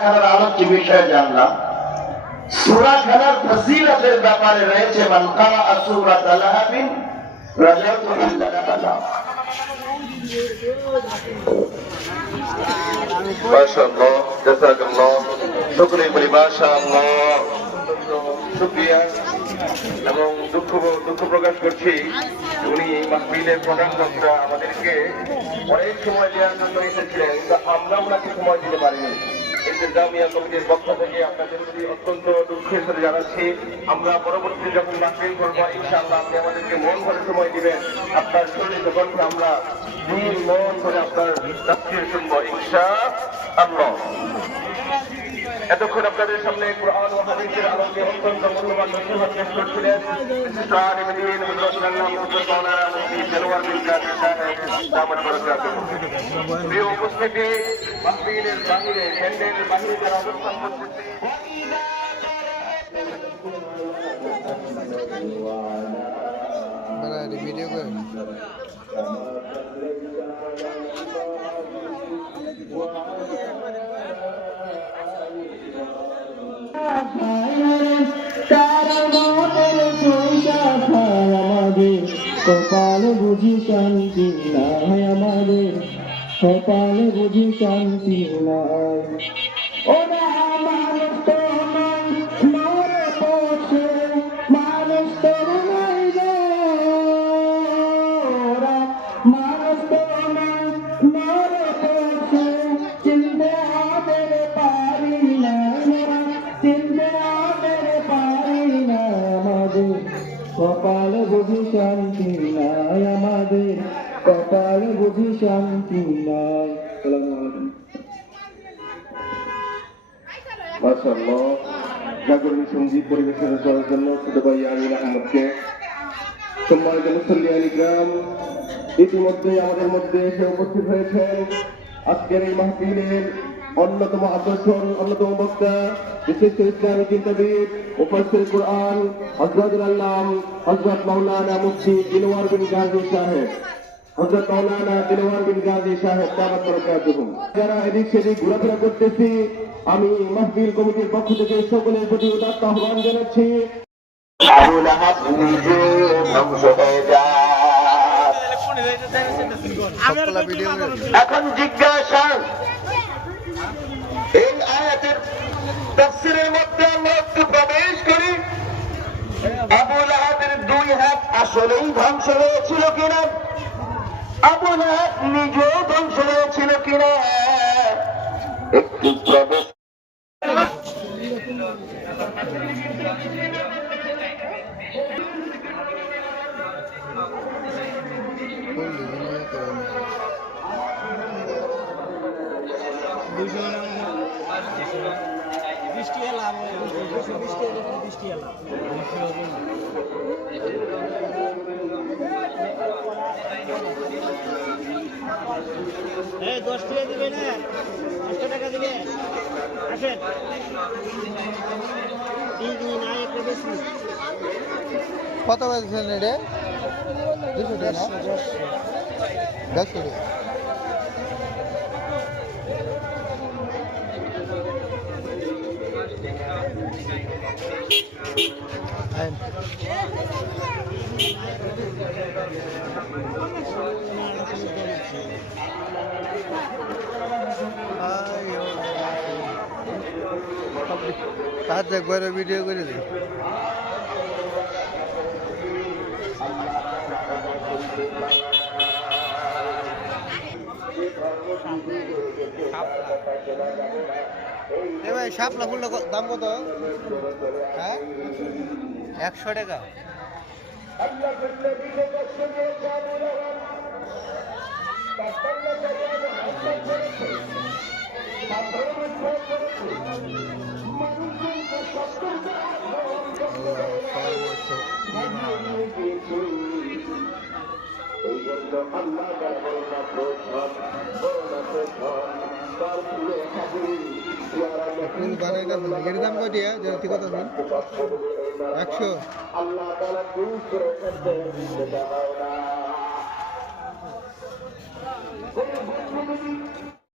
খেলার আরো কি বিষয়ে জানলাম। সূরা খেলার ফজিলতের ব্যাপারে রয়েছে মান ক্বারাআ সূরাত লাহাবিন রাজাতু ইল্লা লাহাব। মাশাআল্লাহ, জাযাকাল্লাহ, শুকরিয়া করি, মাশাআল্লাহ, শুকরিয়া। এবং দুঃখ প্রকাশ করছি উনি মাহফিলের প্রধান বক্তা আমাদেরকে অনেক সময় দেওয়ার জন্য এসেছিলেন, কিন্তু আমরা ওনাকে সময় দিতে পারিনি। জামিয়া কমিটির পক্ষ থেকে আপনাদের প্রতি অত্যন্ত দুঃখের সাথে জানাচ্ছি। আমরা পরবর্তীতে যখন মাহফিল করবো ইনশাআল্লাহ আপনি আমাদেরকে মন ভরে সময় দিবেন। আপনার শরীর কণ্ঠে আমরা দিন মন করে আপনার তাফসীর শুনবো ইনশাআল্লাহ। এতক্ষণ আপনাদের সামনে কুরআন ও হাদিসের আলোকে অত্যন্ত মূল্যবান নসিহত পেশ করছিলেন বিশিষ্ট আলিম দ্বীন হযরত আল্লামা মুফতি মাওলানা মুফতি দেলোয়ার বিন কাদের সাহেব দামাত বরকাতুহু। প্রিয় উপস্থিতি, মাহফিলের বাহিরে প্যান্ডেলের বাহিরে যারা অবস্থান করতেছে ভিডিও করে কপালে বুঝি শান্তি নাই আমাদের, কপালে বুঝি শান্তি নাই। ওরা মানুষ তো নাই মরে পড়ছে, মানুষ তো নাই রে, ওরা মানুষ তো নাই মরে পড়ছে, চিনতে আমাদের পারি না, চিনতে আমাদের পারি না আমাদের, কপালে বুঝি শান্তি নাই আমাদের, কপালে বুঝি শান্তি নাই। মাশাআল্লাহ, জাগরণী সঙ্গীত পরিবেশন করার জন্য ছোট ভাই আমির আহমদকে সম্মানিত মুসল্লিয়ান ইকরাম, ইতিমধ্যে আমাদের মধ্যে এসে উপস্থিত হয়েছেন আজকের এই মাহফিলের অন্যতম আকর্ষণ, অন্যতম বক্তা, বিশিষ্ট ইসলামী চিন্তাবিদ, মুফাসসির কুরআন হযরতুল আল্লাম হযরত মাওলানা মুফতি দিলওয়ার বিন গাজী সাহেব, হযরত মাওলানা দিলওয়ার বিন গাজী সাহেব দামাত বরকাতুহু। যারা এদিক সেদিক ঘোরাফেরা করতেছি, আমি মাহফিল কমিটির পক্ষ থেকে সকলের প্রতি উদাত্ত আহ্বান জানাচ্ছি। আবু লাহাব নিজে ধ্বংস হয়ে যায়। এখন জিজ্ঞাসা, এই আয়াতের তাফসীরের মধ্যে আমরা একটু প্রবেশ করি। আবু লাহাবের দুই হাত আসলেই ধ্বংস হয়েছিল কিনা, আবু লাহাব নিজেও ধ্বংস হয়েছিল কিনা একটু প্রবেশ। এই 10 টাকা দিবে না, 5 টাকা দিবে, আসেন কত বেচছেন রে? 200 টাকা, 150 টাকা। কাজ একবার ভিডিও করে দিই। এ ভাই শাপলা ফুলটা দাম কত? হ্যাঁ 100 টাকা। এর দাম কয়টিয়া? কত 100?